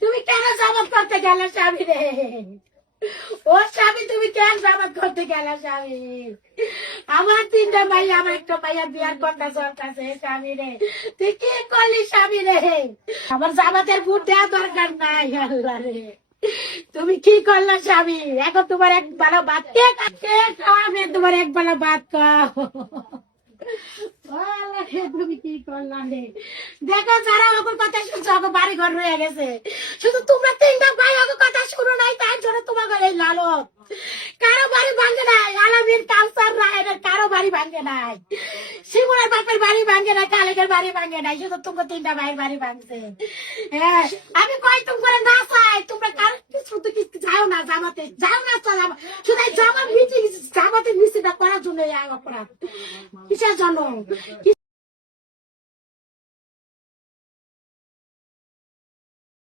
তুমি কেন জামাত করতে গেলে স্বামী রে? ও স্বামী তুমি কেন জামাত করতে গেলে স্বামী? আমার তিনটা ভাই, আমার একটা ভাইয়া বিয়ার কথা চলতেছে স্বামী রে। তুই কি করলি স্বামী রে? আমার জামাতের ভোট দেওয়া দরকার নাই। আল্লাহ রে, তুমি কি করলে স্বামী? এখন তোমার এক বেলা ভাত কে খাওয়াবে? তোমার এক বেলা ভাত খাও। তুমি কি করলাম রে? দেখো যারা ওকে কথা শুনছো ওকে বাড়ি ঘর রয়ে গেছে, শুধু তোমরা তিনটা ভাই ওকে কথা শুনো নাই, তাই জন্য তোমাকে এই লালত। কারো বাড়ি ভাঙে নাই, আলামিন কাউসার রায়নের কারো বাড়ি ভাঙে নাই, শিমুলের বাপের বাড়ি ভাঙে নাই, কালেকের বাড়ি ভাঙে নাই, শুধু তোমরা তিনটা ভাইয়ের বাড়ি ভাঙছে। হ্যাঁ, আমি কই তোমরা না চাই, তোমরা কার কিছু তো কিছু যাও না, জামাতে যাও না, চলো শুধু এই জামাত মিটিং, জামাতের মিছিলটা করার জন্য এই অপরাধ। কিসের জন্য?